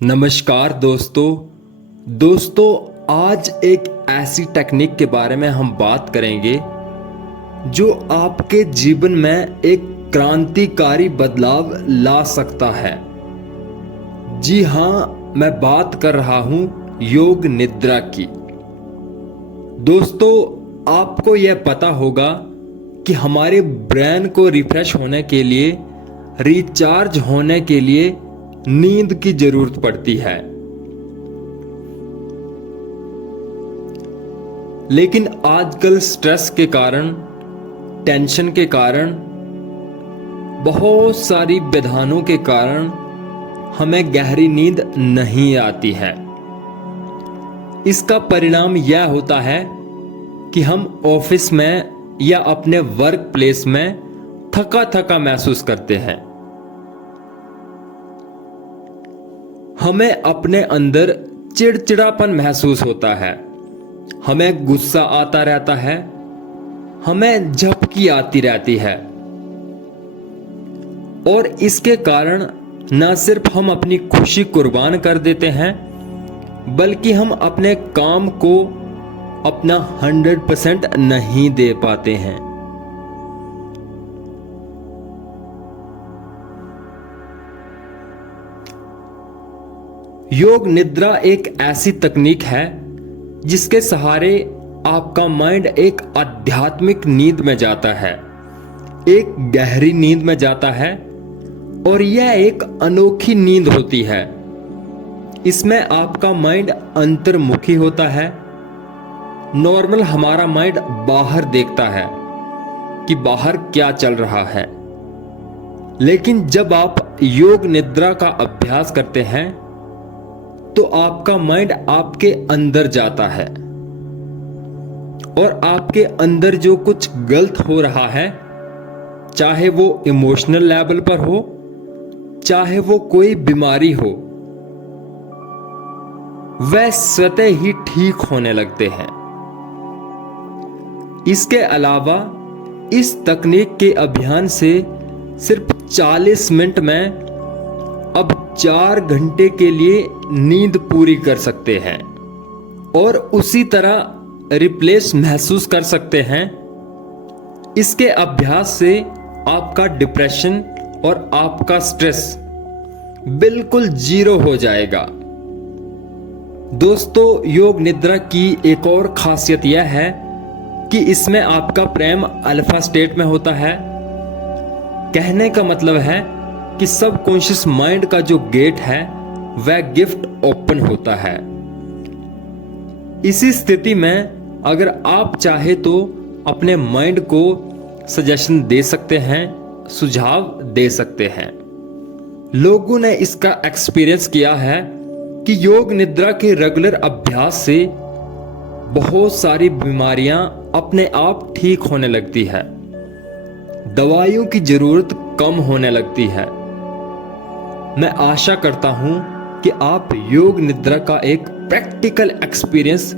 नमस्कार दोस्तों आज एक ऐसी टेक्निक के बारे में हम बात करेंगे जो आपके जीवन में एक क्रांतिकारी बदलाव ला सकता है। जी हाँ, मैं बात कर रहा हूं योग निद्रा की। दोस्तों, आपको यह पता होगा कि हमारे ब्रेन को रिफ्रेश होने के लिए, रिचार्ज होने के लिए नींद की जरूरत पड़ती है। लेकिन आजकल स्ट्रेस के कारण, टेंशन के कारण, बहुत सारी व्यवधानों के कारण हमें गहरी नींद नहीं आती है। इसका परिणाम यह होता है कि हम ऑफिस में या अपने वर्क प्लेस में थका थका महसूस करते हैं। हमें अपने अंदर चिड़चिड़ापन महसूस होता है, हमें गुस्सा आता रहता है, हमें झपकी आती रहती है। और इसके कारण न सिर्फ हम अपनी खुशी कुर्बान कर देते हैं, बल्कि हम अपने काम को अपना 100% नहीं दे पाते हैं। योग निद्रा एक ऐसी तकनीक है जिसके सहारे आपका माइंड एक आध्यात्मिक नींद में जाता है, एक गहरी नींद में जाता है। और यह एक अनोखी नींद होती है। इसमें आपका माइंड अंतर्मुखी होता है। नॉर्मल हमारा माइंड बाहर देखता है कि बाहर क्या चल रहा है। लेकिन जब आप योग निद्रा का अभ्यास करते हैं तो आपका माइंड आपके अंदर जाता है और आपके अंदर जो कुछ गलत हो रहा है, चाहे वो इमोशनल लेवल पर हो, चाहे वो कोई बीमारी हो, वह स्वतः ही ठीक होने लगते हैं। इसके अलावा इस तकनीक के अभियान से सिर्फ 40 मिनट में अब 4 घंटे के लिए नींद पूरी कर सकते हैं और उसी तरह रिप्लेस महसूस कर सकते हैं। इसके अभ्यास से आपका डिप्रेशन और आपका स्ट्रेस बिल्कुल जीरो हो जाएगा। दोस्तों, योग निद्रा की एक और खासियत यह है कि इसमें आपका प्रेम अल्फा स्टेट में होता है। कहने का मतलब है कि सबकॉन्शियस माइंड का जो गेट है वह गिफ्ट ओपन होता है। इसी स्थिति में अगर आप चाहे तो अपने माइंड को सजेशन दे सकते हैं, सुझाव दे सकते हैं। लोगों ने इसका एक्सपीरियंस किया है कि योग निद्रा के रेगुलर अभ्यास से बहुत सारी बीमारियां अपने आप ठीक होने लगती है, दवाइयों की जरूरत कम होने लगती है। मैं आशा करता हूं कि आप योग निद्रा का एक प्रैक्टिकल एक्सपीरियंस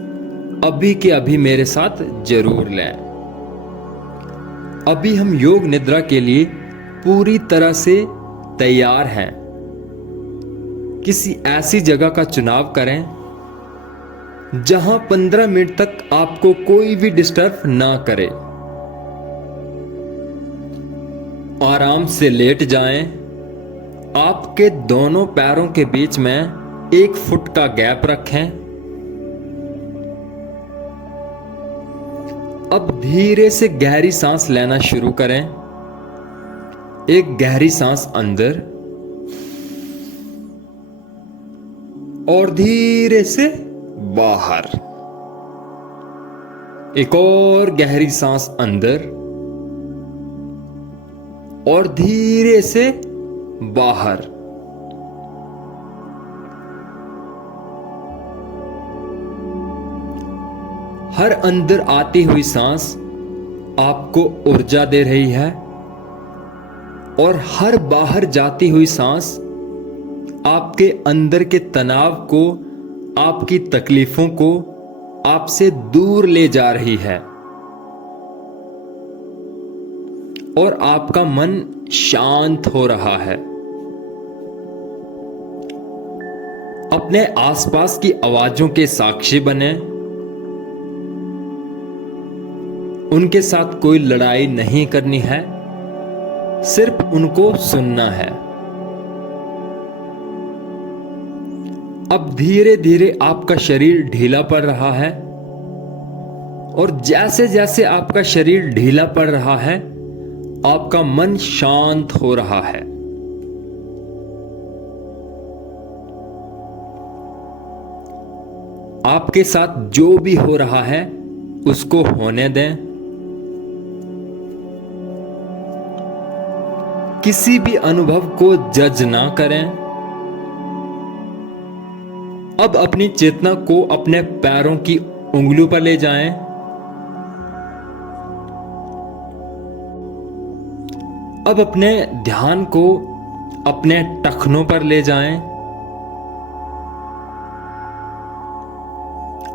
अभी के अभी मेरे साथ जरूर लें। अभी हम योग निद्रा के लिए पूरी तरह से तैयार हैं। किसी ऐसी जगह का चुनाव करें जहां 15 मिनट तक आपको कोई भी डिस्टर्ब ना करे। आराम से लेट जाएं। आपके दोनों पैरों के बीच में 1 फुट का गैप रखें। अब धीरे से गहरी सांस लेना शुरू करें। एक गहरी सांस अंदर और धीरे से बाहर। एक और गहरी सांस अंदर और धीरे से बाहर। हर अंदर आती हुई सांस आपको ऊर्जा दे रही है और हर बाहर जाती हुई सांस आपके अंदर के तनाव को, आपकी तकलीफों को आपसे दूर ले जा रही है और आपका मन शांत हो रहा है। अपने आसपास की आवाजों के साक्षी बने। उनके साथ कोई लड़ाई नहीं करनी है, सिर्फ उनको सुनना है। अब धीरे धीरे आपका शरीर ढीला पड़ रहा है, और जैसे जैसे आपका शरीर ढीला पड़ रहा है, आपका मन शांत हो रहा है। आपके साथ जो भी हो रहा है उसको होने दें। किसी भी अनुभव को जज ना करें। अब अपनी चेतना को अपने पैरों की उंगलियों पर ले जाएं। अब अपने ध्यान को अपने टखनों पर ले जाएं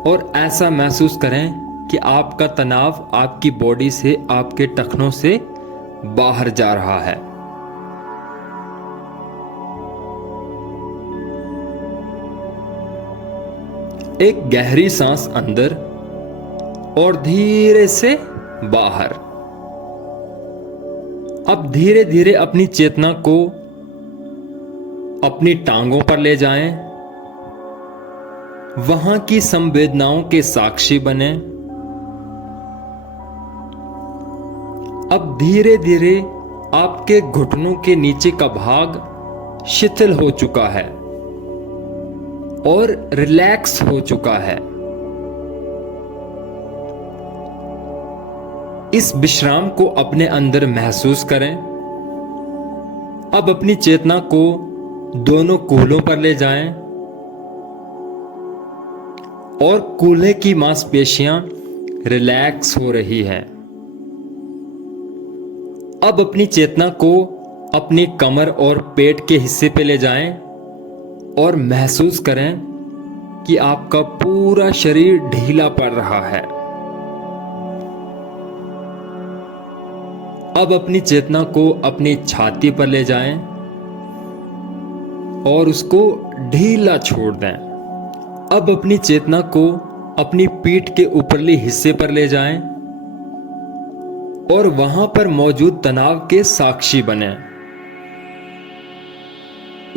और ऐसा महसूस करें कि आपका तनाव आपकी बॉडी से, आपके टखनों से बाहर जा रहा है। एक गहरी सांस अंदर और धीरे से बाहर। अब धीरे धीरे अपनी चेतना को अपनी टांगों पर ले जाएं। वहां की संवेदनाओं के साक्षी बने। अब धीरे धीरे आपके घुटनों के नीचे का भाग शिथिल हो चुका है और रिलैक्स हो चुका है। इस विश्राम को अपने अंदर महसूस करें। अब अपनी चेतना को दोनों कूल्हों पर ले जाएं और कूल्हे की मांसपेशियां रिलैक्स हो रही हैं। अब अपनी चेतना को अपनी कमर और पेट के हिस्से पे ले जाएं और महसूस करें कि आपका पूरा शरीर ढीला पड़ रहा है। अब अपनी चेतना को अपनी छाती पर ले जाएं और उसको ढीला छोड़ दें। अब अपनी चेतना को अपनी पीठ के ऊपरले हिस्से पर ले जाएं और वहां पर मौजूद तनाव के साक्षी बने।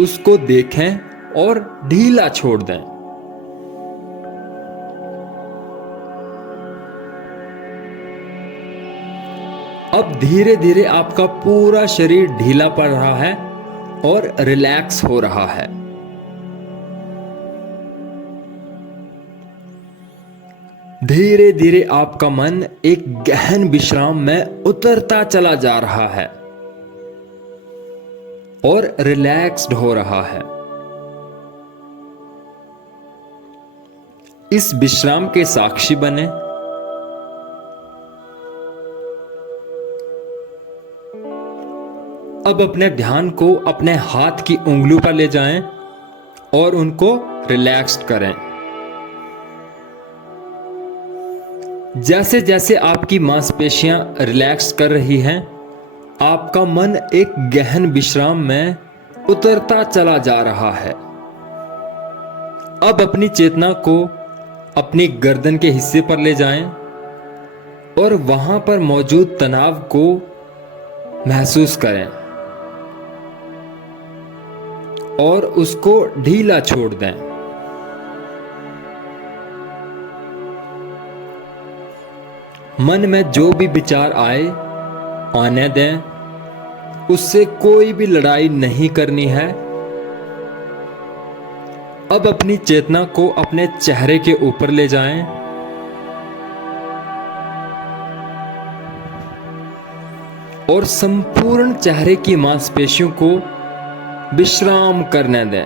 उसको देखें और ढीला छोड़ दें। अब धीरे धीरे आपका पूरा शरीर ढीला पड़ रहा है और रिलैक्स हो रहा है। धीरे धीरे आपका मन एक गहन विश्राम में उतरता चला जा रहा है और रिलैक्स्ड हो रहा है। इस विश्राम के साक्षी बने। अब अपने ध्यान को अपने हाथ की उंगलियों पर ले जाएं और उनको रिलैक्स करें। जैसे जैसे आपकी मांसपेशियां रिलैक्स कर रही हैं, आपका मन एक गहन विश्राम में उतरता चला जा रहा है। अब अपनी चेतना को अपनी गर्दन के हिस्से पर ले जाएं और वहां पर मौजूद तनाव को महसूस करें और उसको ढीला छोड़ दें। मन में जो भी विचार आए आने दें, उससे कोई भी लड़ाई नहीं करनी है। अब अपनी चेतना को अपने चेहरे के ऊपर ले जाएं और संपूर्ण चेहरे की मांसपेशियों को विश्राम करने दें।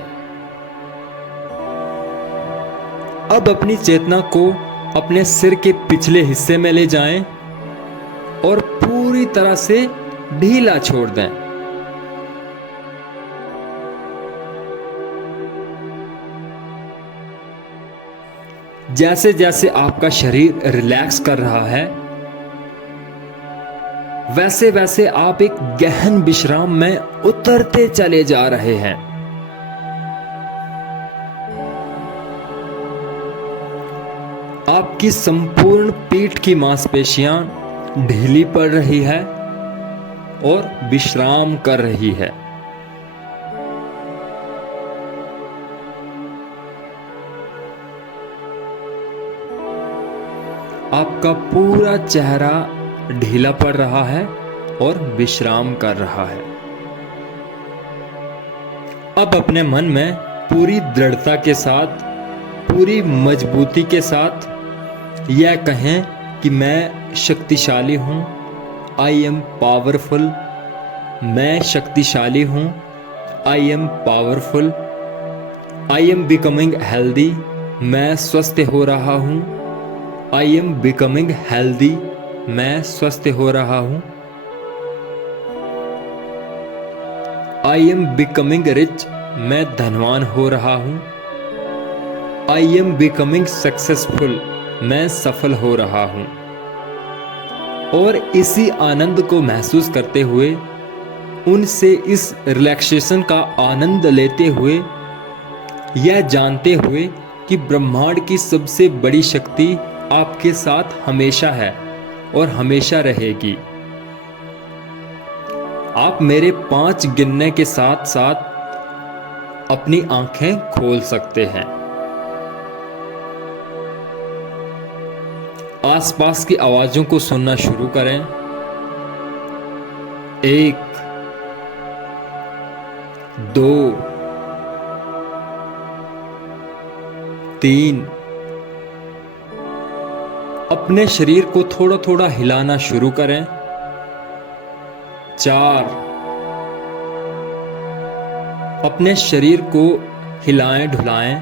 अब अपनी चेतना को अपने सिर के पिछले हिस्से में ले जाएं और पूरी तरह से ढीला छोड़ दें। जैसे जैसे आपका शरीर रिलैक्स कर रहा है, वैसे वैसे आप एक गहन विश्राम में उतरते चले जा रहे हैं। आपकी संपूर्ण पीठ की मांसपेशियां ढीली पड़ रही है और विश्राम कर रही है। आपका पूरा चेहरा ढीला पड़ रहा है और विश्राम कर रहा है। अब अपने मन में पूरी दृढ़ता के साथ, पूरी मजबूती के साथ यह कहें कि मैं शक्तिशाली हूं। I am powerful. मैं शक्तिशाली हूं। I am powerful. I am becoming healthy. मैं स्वस्थ हो रहा हूं। I am becoming healthy. मैं स्वस्थ हो रहा हूं। I am becoming rich. मैं धनवान हो रहा हूं। I am becoming successful. मैं सफल हो रहा हूं। और इसी आनंद को महसूस करते हुए, उनसे इस रिलैक्सेशन का आनंद लेते हुए, यह जानते हुए कि ब्रह्मांड की सबसे बड़ी शक्ति आपके साथ हमेशा है और हमेशा रहेगी। आप मेरे 5 गिनने के साथ साथ अपनी आंखें खोल सकते हैं। आसपास की आवाजों को सुनना शुरू करें। 1, 2, 3। अपने शरीर को थोड़ा थोड़ा हिलाना शुरू करें। 4। अपने शरीर को हिलाएं ढुलाएं।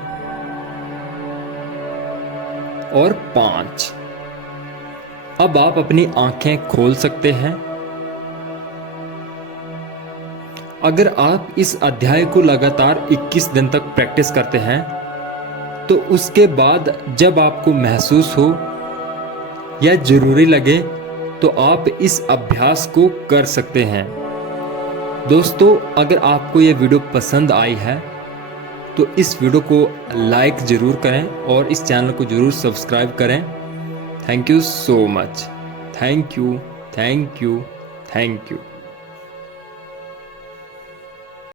और 5। अब आप अपनी आंखें खोल सकते हैं। अगर आप इस अध्याय को लगातार 21 दिन तक प्रैक्टिस करते हैं, तो उसके बाद जब आपको महसूस हो या जरूरी लगे, तो आप इस अभ्यास को कर सकते हैं। दोस्तों, अगर आपको यह वीडियो पसंद आई है तो इस वीडियो को लाइक जरूर करें और इस चैनल को जरूर सब्सक्राइब करें। Thank you so much. Thank you, thank you, thank you.